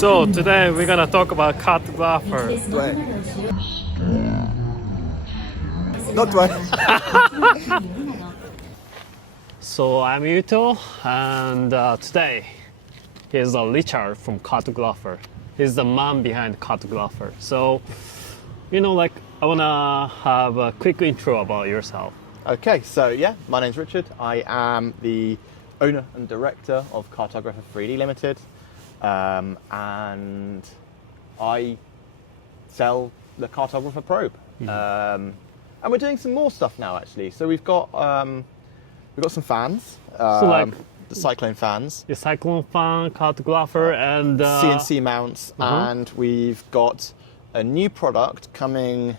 So today we're gonna talk about Cartographer. Not right. So I'm Yuto, and today here's Richard from Cartographer. He's the man behind Cartographer. So, I wanna have a quick intro about yourself. Okay, so yeah, my name's Richard. I am the owner and director of Cartographer 3D Limited, and I sell the Cartographer probe. And we're doing some more stuff now, actually. So we've got some fans, the Cyclone fans, The Cyclone fan, Cartographer, and CNC mounts, and we've got a new product coming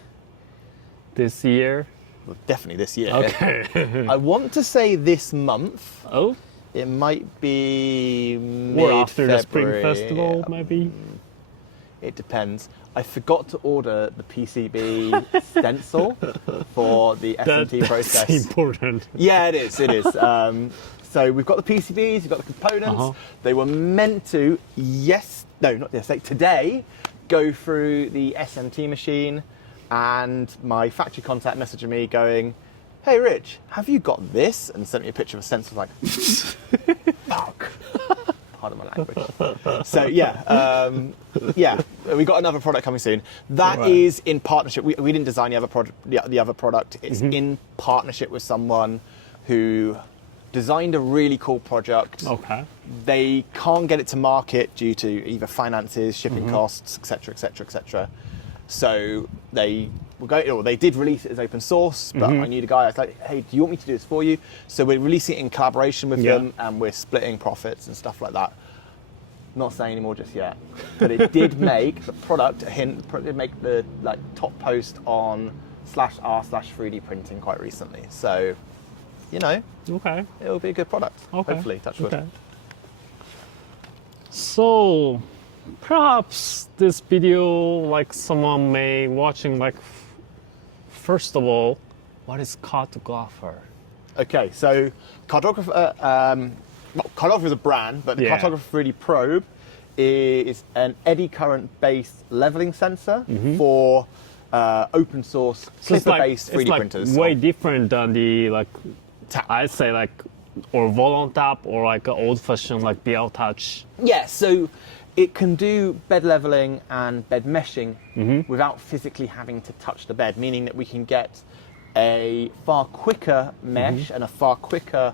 this year. well, definitely this year. Okay. I want to say this month. Oh, It might be or after the Spring mid-February. Festival, maybe. It depends. I forgot to order the PCB stencil for the SMT process. That's important. Yeah, it is. It is. So we've got the PCBs, we've got the components. They were meant to, today, go through the SMT machine, and my factory contact messaged me going, "Hey Rich, have you got this?" and sent me a picture of a stencil like, fuck. Pardon my language. So yeah, we got another product coming soon. That is in partnership. We didn't design the other product. It's in partnership with someone who designed a really cool project. Okay. They can't get it to market due to either finances, shipping costs, etc., etc., etc. So they did release it as open source, but I knew the guy. I was like, "Hey, do you want me to do this for you?" So we're releasing it in collaboration with them, and we're splitting profits and stuff like that. Not saying any more just yet, but it did make the product It did make the top post on /r/3D printing quite recently. So, Okay. it'll be a good product. Okay. Hopefully, touch wood. Okay. So, perhaps this video, someone may watching, first of all, what is Cartographer? Okay, so Cartographer, Cartographer is a brand, but the Cartographer 3D probe is an Eddy Current based leveling sensor for open source Klipper-based 3D printers. Way different than the I'd say or Voron tap or an old-fashioned BL touch. Yeah, so it can do bed leveling and bed meshing without physically having to touch the bed, meaning that we can get a far quicker mesh and a far quicker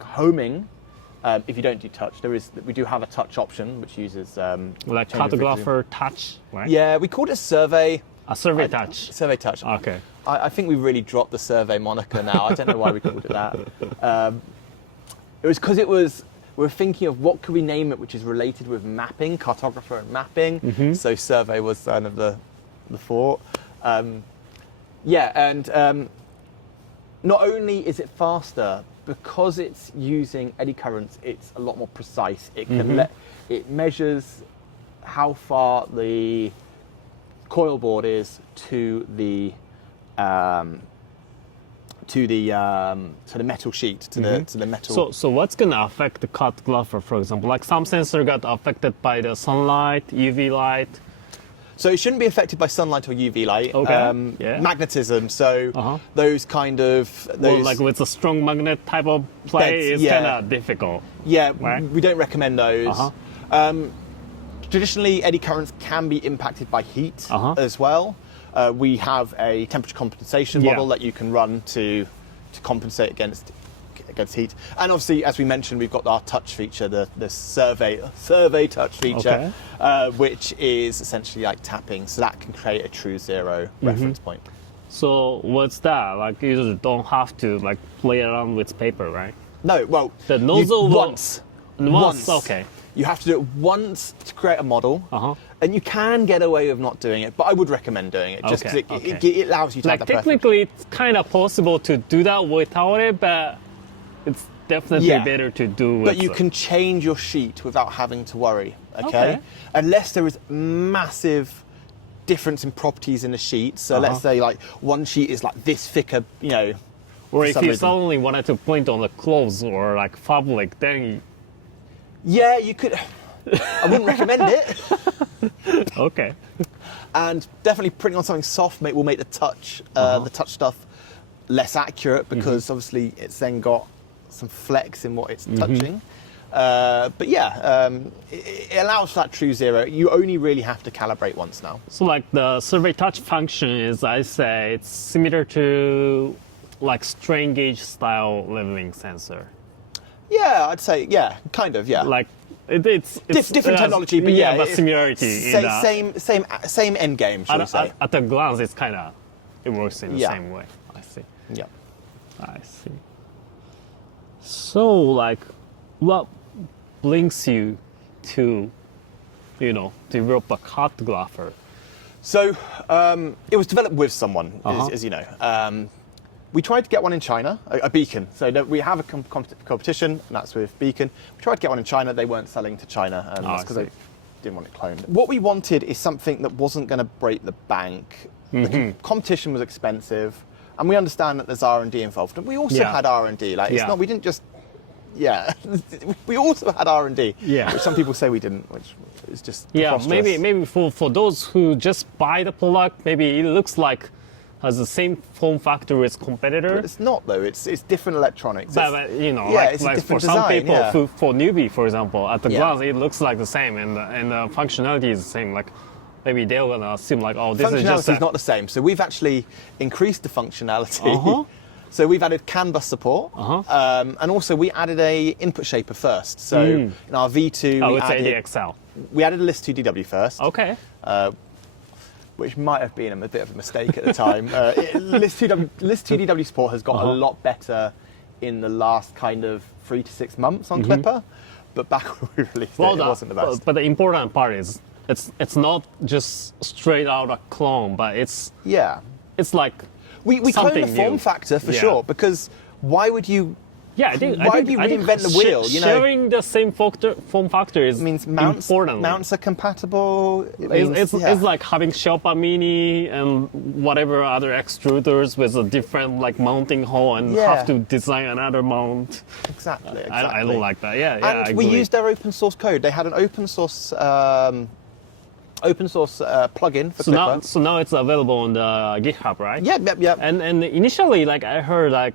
homing if you don't do touch. We do have a touch option which uses Cartographer touch, right? Yeah, we called it survey. A survey touch. Survey touch. Okay. I think we've really dropped the survey moniker now. I don't know why we called it that. It was because we were thinking of what could we name it which is related with mapping, Cartographer and mapping. So survey was kind of the thought. Not only is it faster, because it's using eddy currents, it's a lot more precise. It can it measures how far the coil board is to the metal sheet, to the metal. So what's gonna affect the Cartographer, for example? Some sensor got affected by the sunlight, UV light. So it shouldn't be affected by sunlight or UV light. Okay. Magnetism. So those kind of with a strong magnet type of play is kind of difficult. Yeah, right? We don't recommend those. Traditionally, eddy currents can be impacted by heat as well. We have a temperature compensation model that you can run to compensate against heat. And obviously, as we mentioned, we've got our touch feature, the survey touch feature, which is essentially like tapping. So that can create a true zero reference point. So what's that? You don't have to play around with paper, right? No, well, the nozzle once. Okay. You have to do it once to create a model, and you can get away with not doing it, but I would recommend doing it just because it allows you to have that technically, it's kind of possible to do that without it, but it's definitely better to do with But you can change your sheet without having to worry, okay? Unless there is massive difference in properties in the sheet. So let's say one sheet is this thicker, Or if you suddenly wanted to print on the clothes or fabric, then Yeah, you could. I wouldn't recommend it. Okay. And definitely printing on something soft will make the touch stuff less accurate because obviously it's then got some flex in what it's touching. But yeah, it allows for that true zero. You only really have to calibrate once now. So like the survey touch function is, I say, it's similar to like strain gauge style leveling sensor. Yeah, I'd say, yeah, kind of, yeah. Like it's different technology, but yeah, but similarity. Same end game, shall we say. At a glance, it's kind of, it works in the same way. I see. Yeah. I see. So like, what brings you to, develop a cartographer? So it was developed with someone, as you know. We tried to get one in China, a beacon. So we have a competition, and that's with Beacon. We tried to get one in China. They weren't selling to China, and that's because they didn't want it cloned. What we wanted is something that wasn't going to break the bank. The competition was expensive, and we understand that there's R&D involved. And we also had R&D. Like it's not. We didn't just. Yeah, we also had R&D. Yeah. Which some people say we didn't, which is just. Yeah, maybe for those who just buy the product, maybe it looks like has the same form factor as competitor. But it's not though. It's different electronics. But it's a different for design, some people, for newbie, for example, at the glance it looks like the same, and the functionality is the same. Like maybe they're gonna assume like, oh, this is just. Functionality is not the same. So we've actually increased the functionality. So we've added CAN bus support, and also we added a input shaper first. So in our V2, it's ADXL. We added a list 2DW first. Okay. Which might have been a bit of a mistake at the time. List 2DW support has got a lot better in the last kind of 3 to 6 months on Klipper, but back when we released it wasn't the best. But the important part is it's not just straight out a clone, but it's like we cloned the form factor for sure, because why would you? Yeah, why do you reinvent the wheel? Sharing the same form factor means important. Mounts are compatible. It's like having Sherpa Mini and whatever other extruders with a different like mounting hole and have to design another mount. Exactly. I don't like that. Yeah, and we used their open source code. They had an open source plugin for Klipper. So now it's available on the GitHub, right? Yeah. And initially, like I heard, like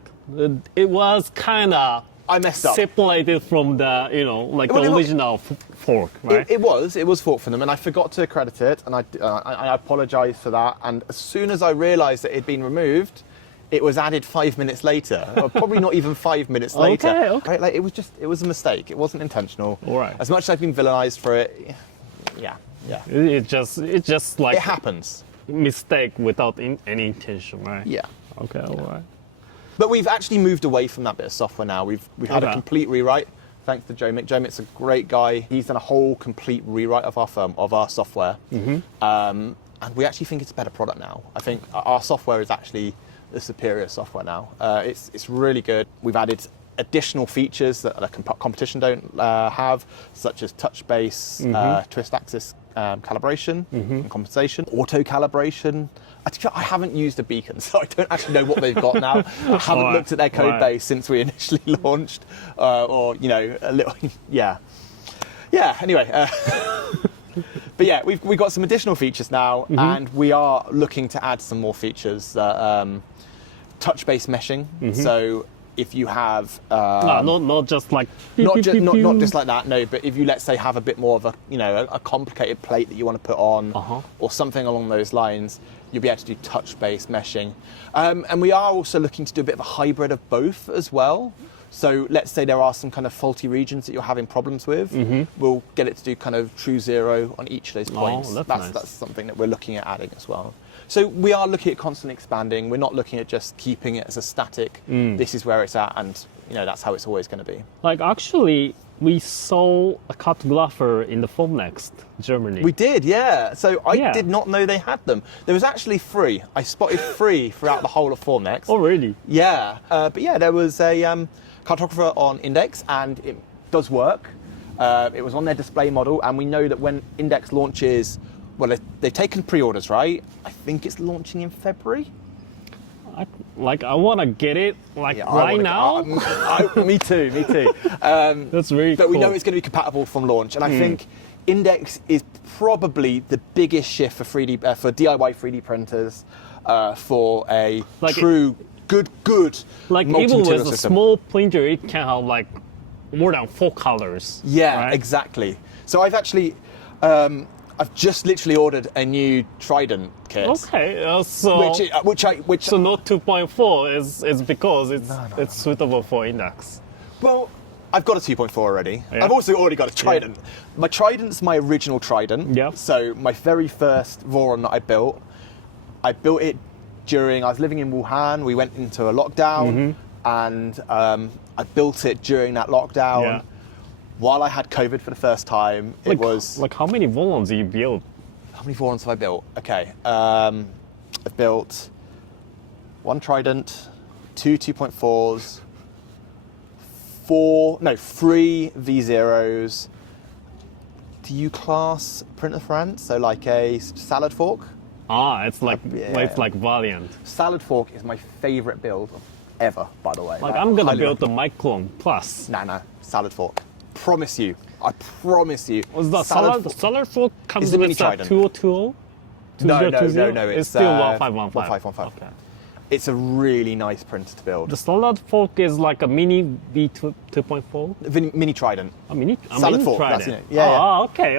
it was kind of separated from the the original fork, right? It was fork for them, and I forgot to credit it, and I apologise for that. And as soon as I realised that it had been removed, it was added 5 minutes later, or probably not even 5 minutes later. Okay. Right? Like it was a mistake. It wasn't intentional. All right. As much as I've been villainised for it, yeah. It's just like it happens. Mistake without any intention, right? Yeah. Okay. All right. But we've actually moved away from that bit of software now. We've had a complete rewrite, thanks to Jomik. Jomik's a great guy. He's done a whole complete rewrite of our software, and we actually think it's a better product now. I think our software is actually the superior software now. It's really good. We've added additional features that the competition don't have, such as touch base, twist axis calibration and compensation, auto calibration. I haven't used a beacon, so I don't actually know what they've got now. I haven't looked at their code base since we initially launched, or a little, yeah. Anyway, but yeah, we've got some additional features now, and we are looking to add some more features. Touch-based meshing, so if you have not just like not just like that, no, but if you, let's say, have a bit more of a complicated plate that you want to put on, or something along those lines, you'll be able to do touch-based meshing. And we are also looking to do a bit of a hybrid of both as well. So let's say there are some kind of faulty regions that you're having problems with, we'll get it to do kind of true zero on each of those points. That's something that we're looking at adding as well. So we are looking at constantly expanding. We're not looking at just keeping it as a static, this is where it's at, and that's how it's always going to be. Like actually, we saw a cartographer in the Formnext, Germany. We did, yeah. So I did not know they had them. There was actually 3. I spotted 3 throughout the whole of Formnext. Oh, really? Yeah. But yeah, there was a cartographer on INDX, and it does work. It was on their display model, and we know that when INDX launches, well, they've taken pre-orders, right? I think it's launching in February. I want to get it like Yeah, right now. Me too. That's very But cool. we know it's going to be compatible from launch, and I think INDX is probably the biggest shift for 3D for DIY 3D printers for a Like true good like even multi-material with a system. small printer, it can have like more than 4 colors. Yeah, right? exactly. So I've actually, I've just literally ordered a new Trident kit. Okay, so Which not 2.4 is because it's suitable for Index. well, I've got a 2.4 already. Yeah. I've also already got a Trident. My Trident's my original Trident. Yeah. So my very first Voron that I built it during, I was living in Wuhan. We went into a lockdown, and I built it during that lockdown. Yeah. While I had COVID for the first time. It was like how many Vorons do you build? How many Vorons have I built? Okay, I built 1 Trident, 2 2.4s, 3 V0s. Do you class printer France? So like a salad fork? It's like Valiant. Salad fork is my favorite build ever, by the way. Like I'm gonna highly build the Micron Plus. No, salad fork. Promise you. I promise you. Was the salad fork comes Is the mini with a Trident. 2020? No. It's still 1515. 1515. Okay. It's a really nice printer to build. The salad fork is like a mini V2.4. Mini Trident. A mini Salad fork, Trident. that's it. Yeah. Oh, okay.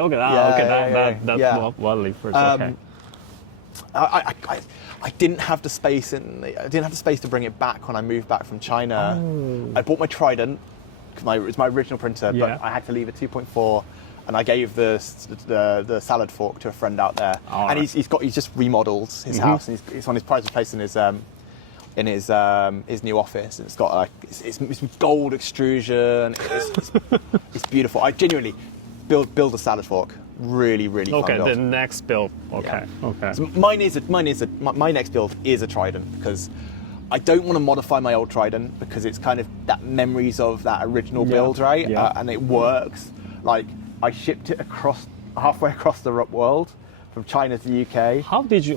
That's yeah. well differs. Okay. I didn't have the space to bring it back when I moved back from China. I bought my Trident. It's my original printer, Yeah. but I had to leave a 2.4, and I gave the salad fork to a friend out there. All and right. he's just remodeled his house, and it's on his prized place in his new office. And it's got like it's gold extrusion. It's beautiful. I genuinely build a salad fork. Really fun Okay, build. the next build. Okay, Yeah. okay. So my next build is a Trident, because I don't want to modify my old Trident, because it's kind of that memories of that original build, right? Yeah. And it works. Like I shipped it halfway across the world, from China to the UK. How did you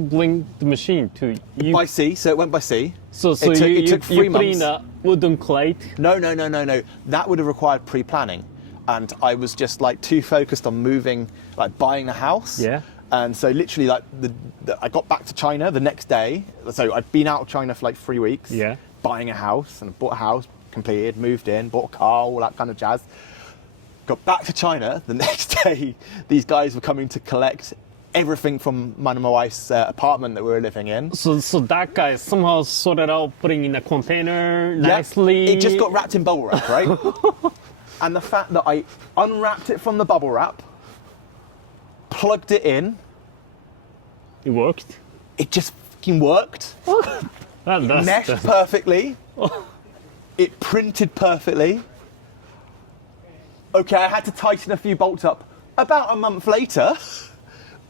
bring the machine to you? By sea, so it went by sea. So it took 3 you put months. in a wooden plate. No. That would have required pre-planning, and I was just like too focused on buying a house. Yeah. And so literally, like I got back to China the next day. So I'd been out of China for like 3 weeks. Yeah. Buying a house, and I bought a house, completed, moved in, bought a car, all that kind of jazz. Got back to China the next day. These guys were coming to collect everything from my wife's apartment that we were living in. So that guy somehow sorted out putting in a container Yeah, nicely. It just got wrapped in bubble wrap, right? And the fact that I unwrapped it from the bubble wrap, plugged it in, It worked. it just fucking worked. That's Meshed perfectly. It printed perfectly. Okay, I had to tighten a few bolts up about a month later.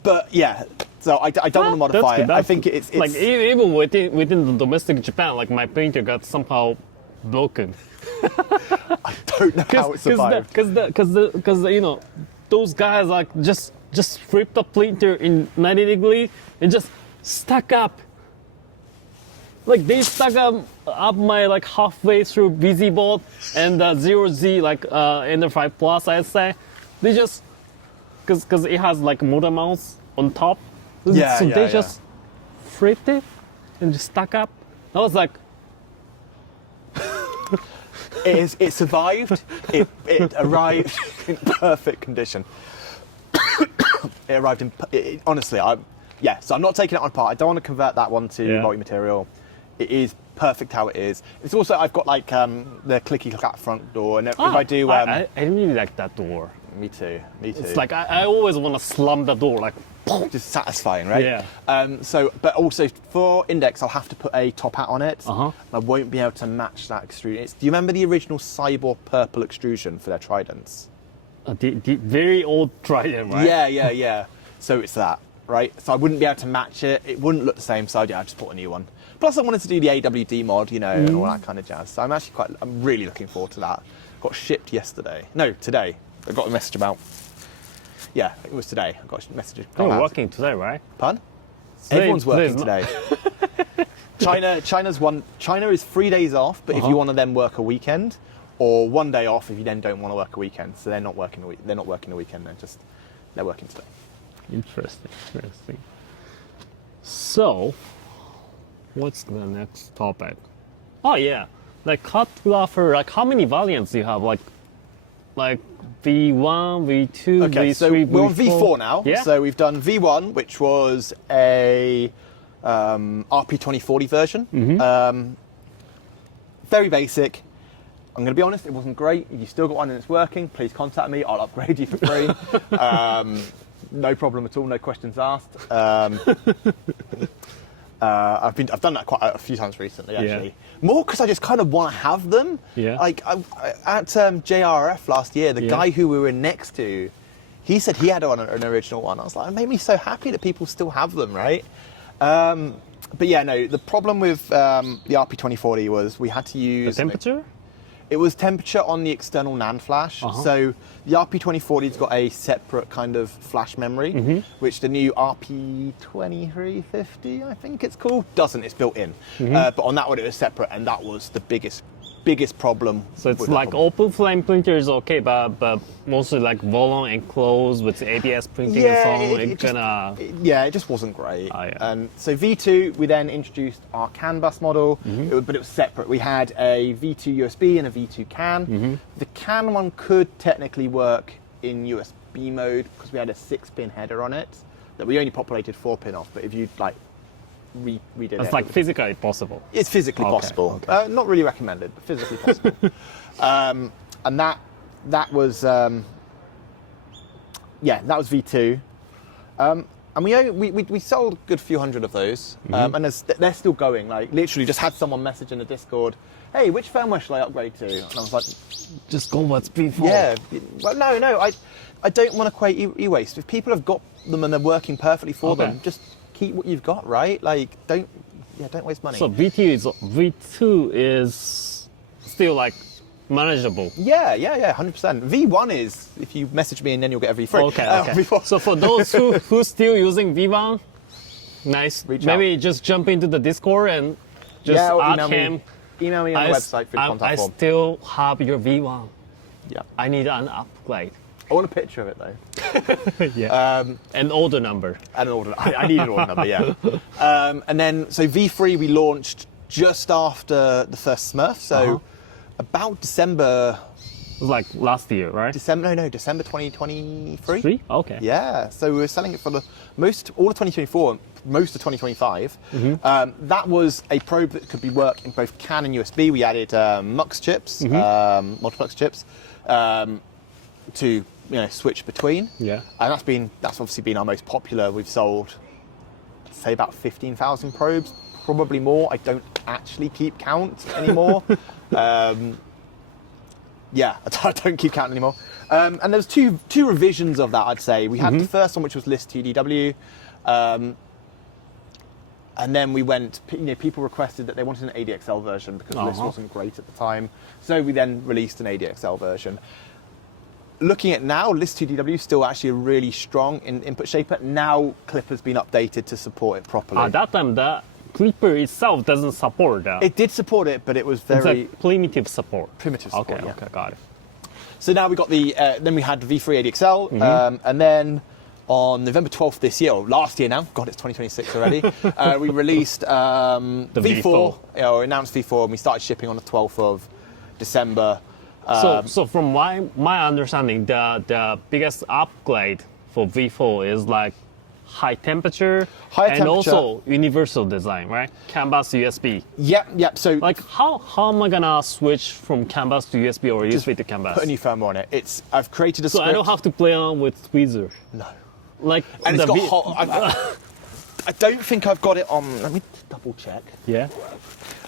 But yeah, so I don't want to modify it. I think it's like even within the domestic Japan, like my printer got somehow broken. I don't know how it survived. Because those guys like just flip the printer in 90 degrees and just stack up. Like they stuck up my like halfway through BZ board and 0Z like Ender 5 Plus, I'd say. They just because it has like motor mounts on top. Yeah, so yeah, they yeah. just flipped it and just stuck up. I was like, It survived. It arrived in perfect condition. It arrived in honestly. So I'm not taking it on apart. I don't want to convert that one to multi-material. It is perfect how it is. It's also I've got like the clicky clack front door, and if I do, I really like that door. Me too. It's like I always want to slam the door like. Just satisfying, right? Yeah. But also for INDX, I'll have to put a top hat on it. Uh-huh. I won't be able to match that extrusion. Do you remember the original Siboor purple extrusion for their Tridents? The very old Trident, right? Yeah. So it's that, right? So I wouldn't be able to match it. It wouldn't look the same. So I just bought a new one. Plus, I wanted to do the AWD mod, and all that kind of jazz. So I'm really looking forward to that. Got shipped yesterday. No, today. I got a message about. Yeah, it was today. I got a message. You're working today, right? Pardon? Today- Everyone's working today's today. China is 3 days off, but if you want to then work a weekend, or 1 day off if you then don't want to work a weekend. So they're not working a weekend. They're working today. Interesting. So, what's the next topic? Oh yeah, like Cartographer. Like how many variants do you have? Like V1, V2, Okay, V3, so we're on V4 now. Yeah. So we've done V1, which was a RP2040 version. Very basic. I'm going to be honest, it wasn't great. If you still got one and it's working, please contact me. I'll upgrade you for free. No problem at all. No questions asked. I've done that quite a few times recently, actually. Yeah. More because I just kind of want to have them. Yeah. Like at JRRF last year, the guy who we were next to, he said he had an original one. I was like, it made me so happy that people still have them, right? But yeah, no. The problem with the RP2040 was we had to use The temperature? It was temperature on the external NAND flash. So the RP2040's got a separate kind of flash memory, which the new RP2350, I think it's called, doesn't. It's built in. But on that one, it was separate, and that was the biggest problem. So it's like open flame printer is okay, but mostly like Voron enclosed with ABS printing and so on. It just wasn't great. Oh, yeah. And so V2, we then introduced our CAN bus model, but it was separate. We had a V2 USB and a V2 CAN. The CAN one could technically work in USB mode because we had a 6-pin header on it that we only populated 4-pin off. But if you like redid it, It's like physically possible. It's physically possible. Okay. Not really recommended, but physically possible. And that was that was V2. And we sold a good few hundred of those, and they're still going. Like literally, just had someone message in the Discord, "Hey, which firmware should I upgrade to?" And I was like, Just go what's before. "Yeah, well, no, I don't want to equate e-waste. If people have got them and they're working perfectly for them, just keep what you've got, right? Like, don't waste money." So V2 is still like manageable. Yeah, 100%. V1 is, if you message me and then you'll get a V3. Okay. So for those who still using V1, nice. Maybe just jump into the Discord and just add him. Email me on the website for the contact form. I still have your V1. Yeah. I need an upgrade. I want a picture of it though. An order number. And an order. I need an order number. Yeah. And then so V3 we launched just after the first Smurf. So about December. It was like last year, right? December 2023. 3? Okay. Yeah. So we were selling it for all of 2024, most of 2025. That was a probe that could be worked in both CAN and USB. We added MUX chips, multiplex chips, to switch between. Yeah. And that's obviously been our most popular. We've sold, say, about 15,000 probes, probably more. I don't actually keep count anymore. Yeah, I don't keep count anymore. And there's two revisions of that, I'd say. We had the first one, which was list 2DW. And then we went, people requested that they wanted an ADXL version because list wasn't great at the time. So we then released an ADXL version. Looking at now, list 2DW is still actually a really strong input shaper. Now Klipper's been updated to support it properly. At that time, the Klipper itself doesn't support that. It did support it, but it was very... It's a primitive support. Primitive support, Okay, got it. So now we got then we had the V3 ADXL, and then on November 12th this year, or last year now, God, it's 2026 already, we released the V4, or announced V4, and we started shipping on the 12th of December. So from my understanding, the biggest upgrade for V4 is like high temperature, and also universal design, right? CAN bus USB. Yep. So like how am I gonna switch from CAN bus to USB or USB to CAN bus? Put a new firmware on it. I've created a script. So I don't have to play on with tweezer. No. Like and it's got I don't think I've got it on. Let me double check. Yeah.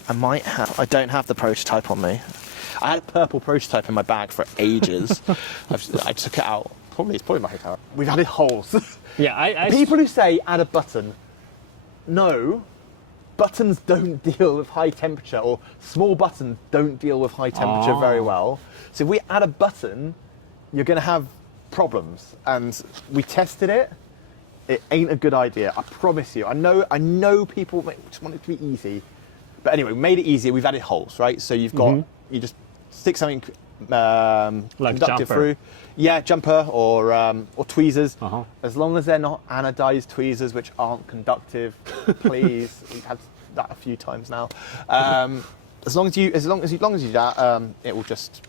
I might have. I don't have the prototype on me. I had a purple prototype in my bag for ages. I took it out. It's probably my hotel. We've added holes. Yeah, people who say add a button, no, buttons don't deal with high temperature, or small buttons don't deal with high temperature very well. So if we add a button, you're going to have problems. And we tested it, It ain't a good idea. I promise you. I know people just want it to be easy, but anyway, we made it easier. We've added holes, right? So you've got you just stick something like conductive jumper. through. Yeah, jumper or tweezers. As long as they're not anodized tweezers, which aren't conductive, please. We've had that a few times now. As long as you do that, it will just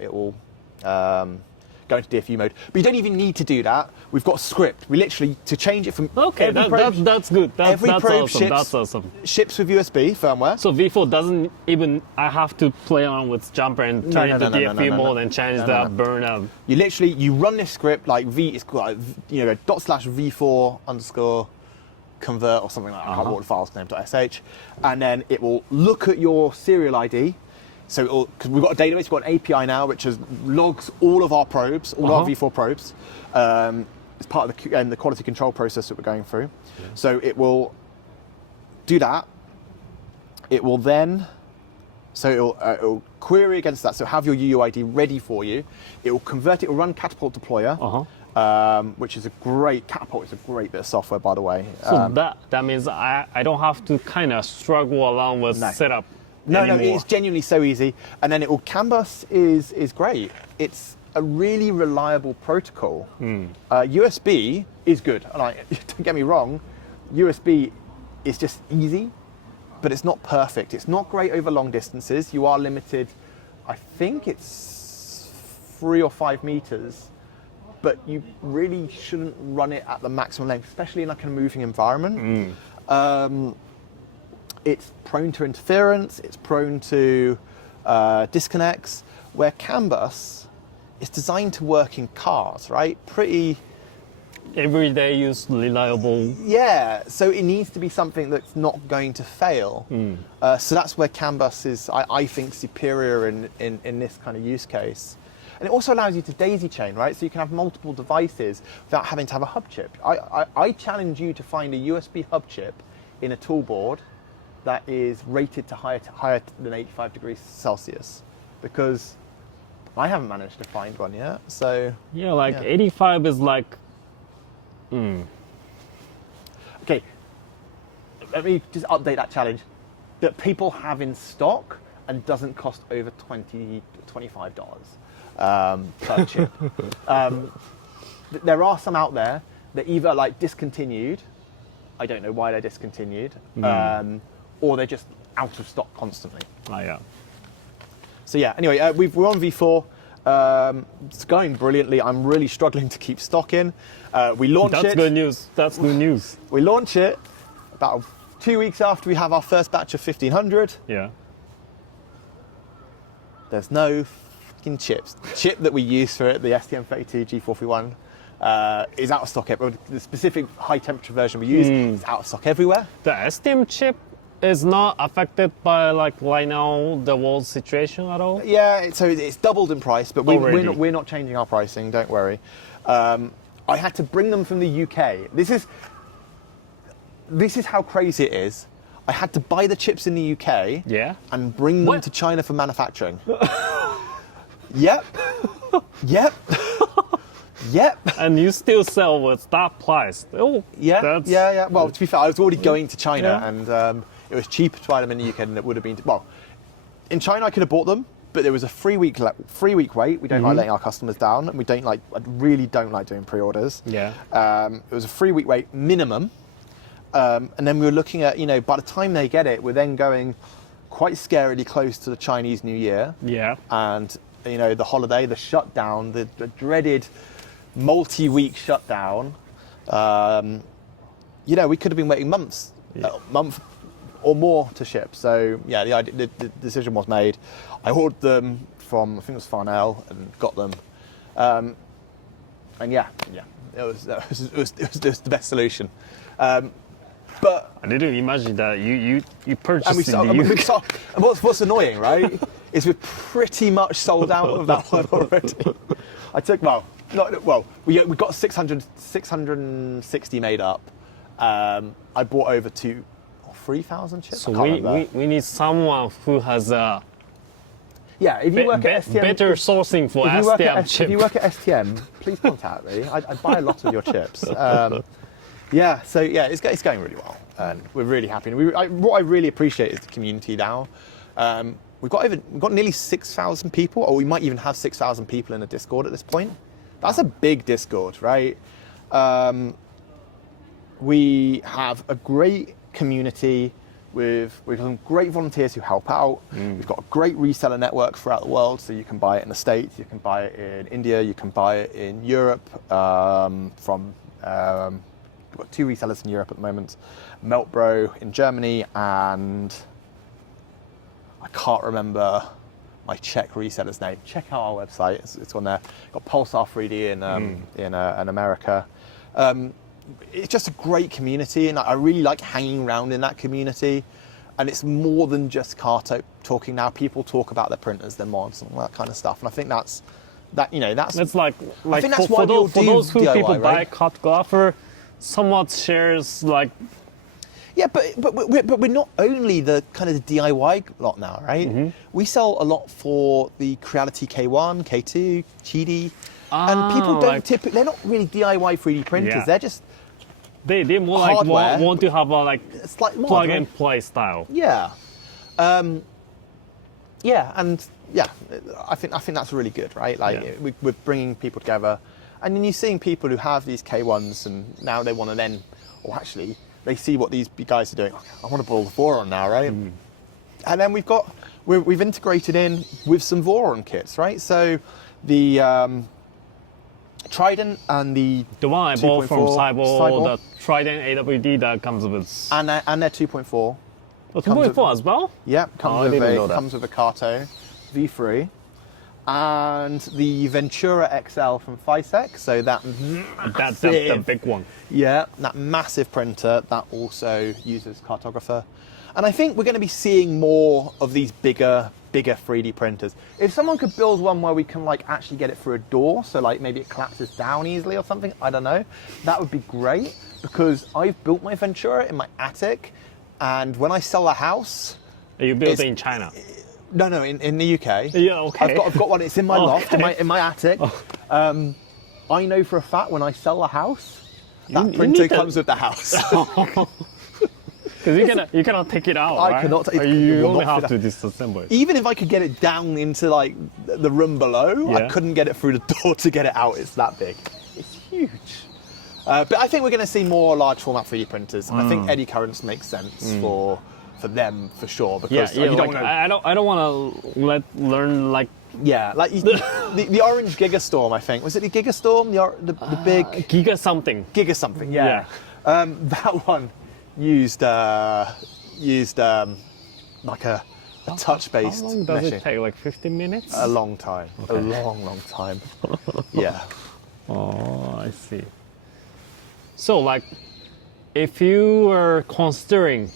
it will go into DFU mode. But you don't even need to do that. We've got a script. We literally to change it from Okay, that's good. That's awesome. That's awesome. Ships with USB firmware. So V4 doesn't even. I have to play around with jumper and turn it to DFU mode and change the burnout. You run this script like it's called /v4 underscore convert or something like that. I can't remember what the file's name.sh, and then it will look at your serial ID. So because we've got a database, we've got an API now which logs all of our probes, all our V4 probes. It's part of the quality control process that we're going through. Yeah. So it will do that. It will then, it'll query against that. So have your UUID ready for you. It will convert it. It will run Katapult deployer, which is Katapult is a great bit of software, by the way. So that means I don't have to kind of struggle along with setup. No, it's genuinely so easy. And then CAN bus is great. It's a really reliable protocol. USB is good. And don't get me wrong, USB is just easy, but it's not perfect. It's not great over long distances. You are limited, I think it's 3 or 5 meters, but you really shouldn't run it at the maximum length, especially in like a moving environment. It's prone to interference, it's prone to disconnects, where CAN bus is designed to work in cars, right? Pretty everyday use, reliable. Yeah, so it needs to be something that's not going to fail. So that's where CAN bus is, I think, superior in this kind of use case. And it also allows you to daisy chain, right? So you can have multiple devices without having to have a hub chip. I challenge you to find a USB hub chip in a tool board that is rated to higher than 85 degrees Celsius, because I haven't managed to find one yet. So 85 is like. Okay, let me just update that challenge that people have in stock and doesn't cost over $25 per chip. There are some out there that either like discontinued. I don't know why they're discontinued. Or they're just out of stock constantly. So anyway, we're on V4. It's going brilliantly. I'm really struggling to keep stock in. We launch it. That's good news. That's good news. We launch it about 2 weeks after we have our first batch of 1500. Yeah. There's no fucking chips. The chip that we use for it, the STM32 G431, is out of stock. The specific high temperature version we use is out of stock everywhere. The STM chip is not affected by right now the world situation at all? Yeah, so it's doubled in price, but we're not changing our pricing, don't worry. I had to bring them from the UK. This is how crazy it is. I had to buy the chips in the UK and bring them to China for manufacturing. Yep. And you still sell with that price? Oh, yeah. Well, to be fair, I was already going to China, and it was cheaper to buy them in the UK than it would have been. In China, I could have bought them, but there was a 3 week wait. We don't like letting our customers down, and I really don't like doing pre-orders. Yeah. It was a 3 week wait minimum, and then we were looking at, by the time they get it, we're then going quite scarily close to the Chinese New Year. Yeah. And the holiday, the shutdown, the dreaded multi-week shutdown. We could have been waiting month or more to ship. So the decision was made. I ordered them from, I think it was Farnell, and got them. And it was the best solution. But I didn't imagine that you purchased it. And what's annoying, right, is we're pretty much sold out of that one already. We got 660 made up. I bought over 3,000 chips. So we need someone who has a if you work at STM, better sourcing for STM chips. If you work at STM, please contact me. I'd buy a lot of your chips. Yeah, so yeah, it's going really well, and we're really happy. And what I really appreciate is the community now. We've got nearly 6,000 people, or we might even have 6,000 people in a Discord at this point. That's a big Discord, right? We have a great community with some great volunteers who help out. We've got a great reseller network throughout the world, so you can buy it in the States, you can buy it in India, you can buy it in Europe. We've got 2 resellers in Europe at the moment, Meltbro in Germany, and I can't remember my Czech reseller's name. Check out our website; it's on there. Got Pulsar 3D in America. It's just a great community, and I really like hanging around in that community. And it's more than just talking now. People talk about their printers, their mods, and all that kind of stuff. And I think that's. It's like I think that's for those who DIY, people buy right? Cartographer, somewhat shares like. Yeah, but we're not only the kind of the DIY lot now, right? We sell a lot for the Creality K1, K2, GD, and people don't typically. They're not really DIY 3D printers. Yeah. They're just They more hardware. like want to have a like it's like mod, plug right? and play style. Yeah, and I think that's really good, right? Like we're bringing people together, and then you're seeing people who have these K1s, and now they want to then, or actually they see what these guys are doing. I want to build a Voron now, right? And then we've integrated in with some Voron kits, right? So the Trident and the one I bought from 2.4 Siboor, the Trident AWD that comes with and their 2.4. 2.4 as well? Yeah, I comes didn't know that. with a Carto V3 and the Ventura XL from FYSETC. So that's the big one. Yeah, that massive printer that also uses Cartographer. And I think we're going to be seeing more of these bigger 3D printers. If someone could build one where we can like actually get it through a door, so like maybe it collapses down easily or something, I don't know, that would be great, because I've built my Ventura in my attic, and when I sell a house... You built it in China? No, in the UK. Yeah, okay. I've got one, it's in my loft, Okay. in my attic. I know for a fact when I sell a house, that you printer need to- comes with the house. Because you cannot take it out, I right? cannot take Or it. You It will only not have fit to disassemble it. Even if I could get it down into like the room below, I Yeah. couldn't get it through the door to get it out. It's that big. It's huge. But I think we're going to see more large format 3D printers, and I think Eddy Currents makes sense for them for sure, because Yeah, you don't like, wanna, I don't want to learn like like the orange Gigastorm. I think was it the Gigastorm, the big Giga something. Giga something. Yeah, that one used like a touch-based How long does meshing. it take? Like 15 minutes? A long time. A long time. Yeah. Oh, I see. So, like, if you were considering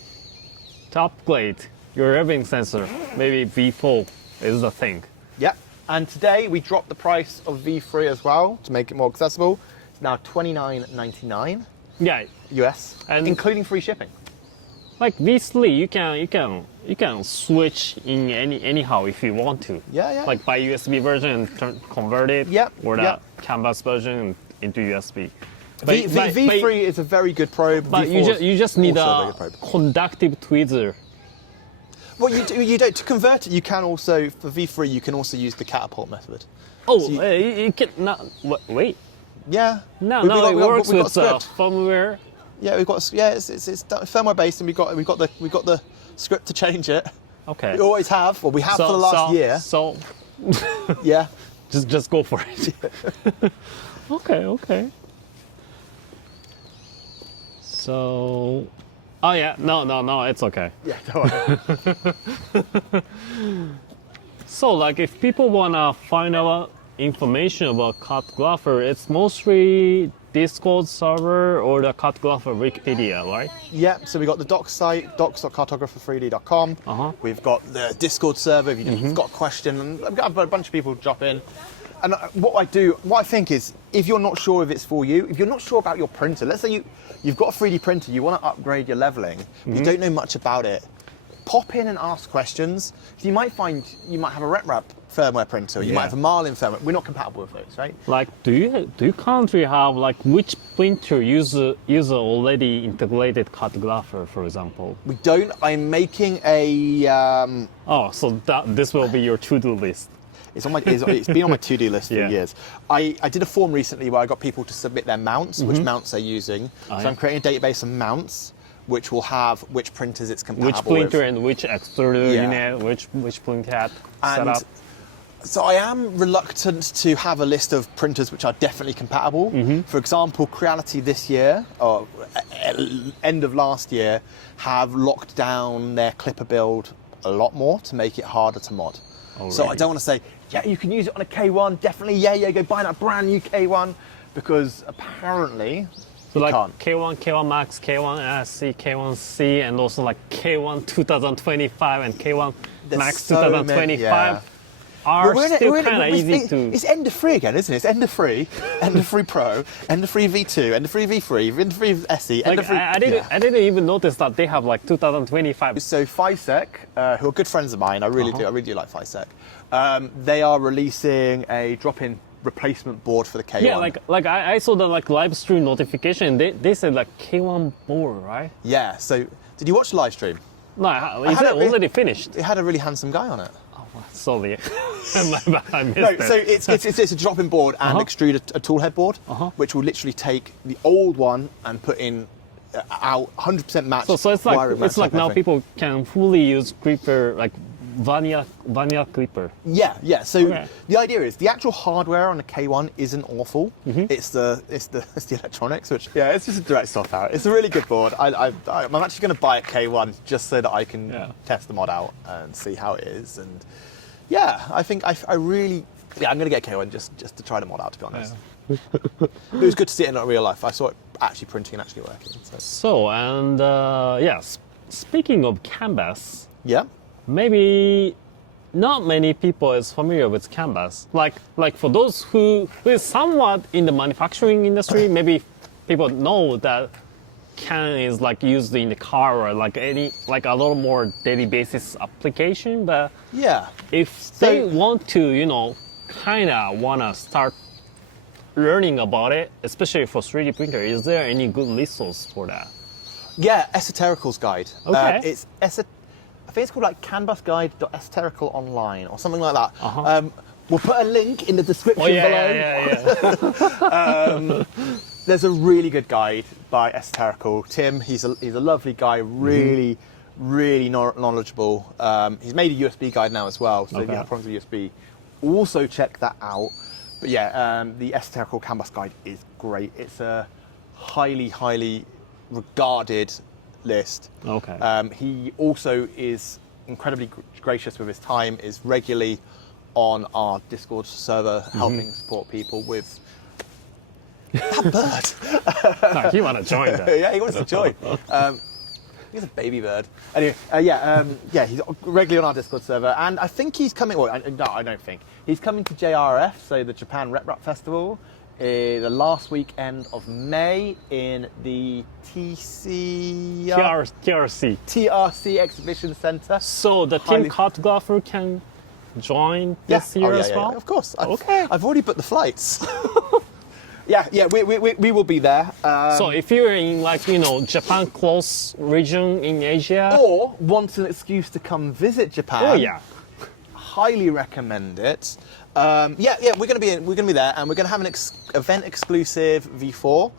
to upgrade your revenue sensor, maybe V4 is the thing. Yep. And today we dropped the price of V3 as well to make it more accessible. It's now $29.99 Yeah, US, And- including free shipping. like V3, you can switch in anyhow if you want to. Yeah. Like buy USB version and convert it, Yep, or the yep. canvas version into USB. V3 is a very good probe. But V4 you just need also a very good probe. conductive tweezer. Well, you don't. To convert it, you can also for V3. You can also use the Katapult method. Oh, So you can not wait. Yeah. No, We've it got- works we've got with a script. firmware. Yeah, we've got. It's firmware based, and we've got the script to change it. Okay. We always have. Well, we have for the last year. So Yeah. just go for it. Okay. So, oh yeah, no, it's okay. Yeah. Don't worry. So, like, if people wanna find out information about Cartographer, it's mostly Discord server or the Cartographer Wikipedia, right? Yeah, so we've got the docs site, docs.cartographer3d.com. Uh-huh. We've got the Discord server if you've got a question, and I've got a bunch of people drop in. And what I think is, if you're not sure if it's for you, if you're not sure about your printer, let's say you've got a 3D printer, you want to upgrade your leveling, you don't know much about it, pop in and ask questions. You might find you might have a RepRap firmware printer, you might have a Marlin firmware. We're not compatible with those, right? Like, do you currently have like which printer use already integrated Cartographer, for example? We don't. I'm making a. Oh, so this will be your to-do list. It's been on my to-do list for years. I did a form recently where I got people to submit their mounts, which mounts they're using. So I'm creating a database of mounts, which will have which printers it's compatible with. Which printer with. and which extruder unit, which print head setup. So I am reluctant to have a list of printers which are definitely compatible. For example, Creality this year, or end of last year, have locked down their Klipper build a lot more to make it harder to mod. Oh, so really? I don't want to say, yeah, you can use it on a K1, definitely, yeah, go buy that brand new K1, because apparently so you like can't. K1, K1 Max, K1 SC, K1C, and also like K1 2025 and K1 There's Max so 2025 are still kind of easy to... It's Ender 3 again, isn't it? It's Ender 3, Ender 3 Pro, Ender 3 V2, Ender 3 V3, Ender 3 SE, Ender 3... I didn't even notice that they have like 2025. So FYSETC, who are good friends of mine, I really do like FYSETC. They are releasing a drop-in replacement board for the K1. Yeah, like I saw the like live stream notification. They said like K1 board, right? Yeah. So did you watch the live stream? No, is it already finished? It had a really handsome guy on it. Oh, sorry, I missed No, it. so it's a drop-in board and extrude a tool head board, which will literally take the old one and put in out 100% match. So it's like now people can fully use Klipper, like vanilla Klipper. Yeah. So the idea is the actual hardware on the K1 isn't awful. It's the electronics, which it's just a direct swap out. It's a really good board. I'm actually going to buy a K1 just so that I can test the mod out and see how it is. And I think I really I'm going to get a K1 just to try the mod out, to be honest. It was good to see it in real life. I saw it actually printing and actually working. So and yes, speaking of canvas. Yeah. Maybe not many people is familiar with canvas. Like for those who is somewhat in the manufacturing industry, maybe people know that can is like used in the car or like a little more daily basis application. But if they want to, kind of want to start learning about it, especially for 3D printer, is there any good resource for that? Yeah, Esoterical's guide. Okay. I think it's called like canvasguide.esoterical online or something like that. We'll put a link in the description below. There's a really good guide by Esoterical. Tim, he's a lovely guy, really knowledgeable. He's made a USB guide now as well, so if you have problems with USB, also check that out. But the Esoterical Canvas Guide is great. It's a highly regarded list. He also is incredibly gracious with his time, is regularly on our Discord server helping support people with that bird. No, he want to join that. Yeah, he wants to join. He's a baby bird. Anyway, he's regularly on our Discord server, and I think he's coming. Well, no, I don't think he's coming to JRRF, so the Japan RepRap Festival, the last weekend of May in the TRC Exhibition Centre. So the Team Cartographer can join this year as well? Yeah, of course. I've already booked the flights. we will be there. So if you're in Japan close region in Asia, or want an excuse to come visit Japan, highly recommend it. We're going to be there, and we're going to have an event exclusive V4.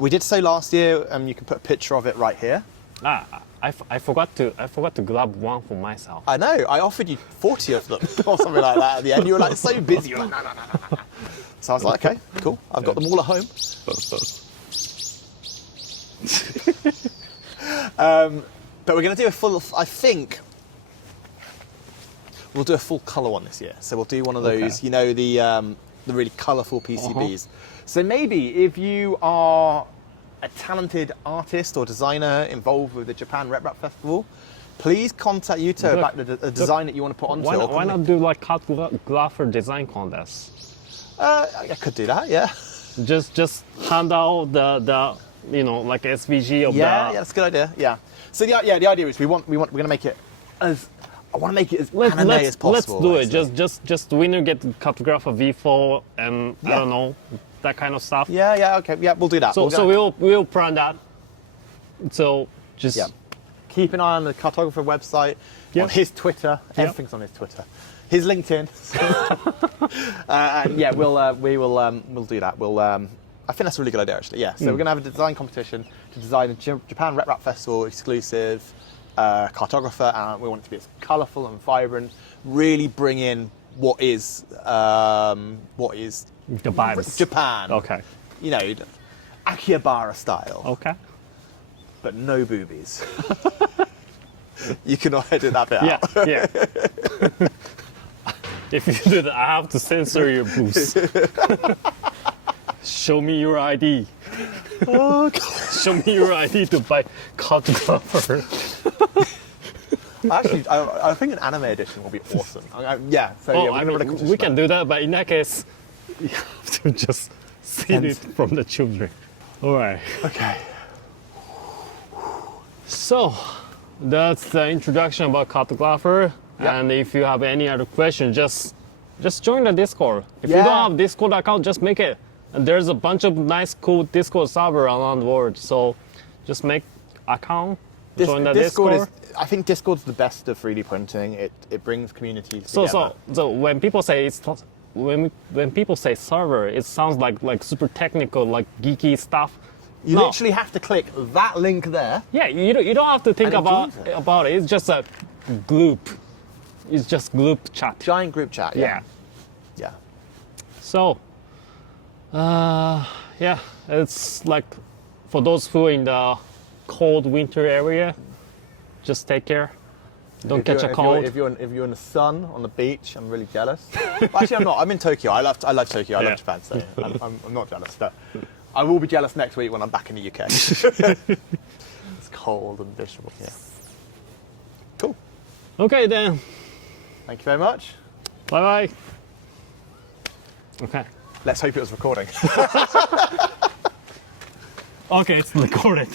We did so last year, and you can put a picture of it right here. I forgot to grab one for myself. I know. I offered you 40 of them or something like that at the end. You were like so busy. You were like, no. So I was like, okay, cool. I've got them all at home. But we're going to do a full. I think we'll do a full colour one this year. So we'll do one of those, the really colourful PCBs. So maybe if you are a talented artist or designer involved with the Japan RepRap Festival, please contact Yuto about the design that you want to put onto it. Why not do like Cartographer design contest? I could do that, yeah. Just hand out the like SVG of Yeah, the. that's a good idea. Yeah. So the idea is we're going to make it as I want to make it as anime as possible. Let's do it. Just winner get Cartographer V4 and I don't know that kind of stuff. Yeah. Okay. Yeah, we'll do that. We'll plan that. So just keep an eye on the Cartographer website, on his Twitter. Everything's on his Twitter. His LinkedIn. And we'll do that. I think that's a really good idea, actually. Yeah. So we're going to have a design competition to design a Japan RepRap Festival exclusive Cartographer, and we want it to be as colourful and vibrant. Really bring in what is the vibes. Japan. Okay. Akihabara style. Okay. But no boobies. You can edit that bit out. Yeah. If you do that, I have to censor your boobs. Show me your ID. Oh, Show me your ID to buy Cartographer. actually, I think an anime edition will be awesome. We can do that, but in that case, you have to just see it from the children. All right. Okay. So, that's the introduction about Cartographer. Yep. And if you have any other questions, just join the Discord. If you don't have Discord account, just make it. And there's a bunch of nice, cool Discord server around the world. So, just make account, join the Discord. I think Discord's the best of 3D printing. It brings communities together. So when people say when people say server, it sounds like super technical, like geeky stuff. You literally have to click that link there. Yeah, you don't have to think about it. It's just a group. It's just group chat. Giant group chat. Yeah. So, it's like for those who are in the cold winter area, just take care. Don't catch a cold. If you're in the sun on the beach, I'm really jealous. Actually, I'm not. I'm in Tokyo. I love Tokyo. I love Japan, so I'm not jealous. But I will be jealous next week when I'm back in the UK. It's cold and miserable. Yeah. Cool. Okay then. Thank you very much. Bye bye. Okay. Let's hope it was recording. Okay, it's recorded.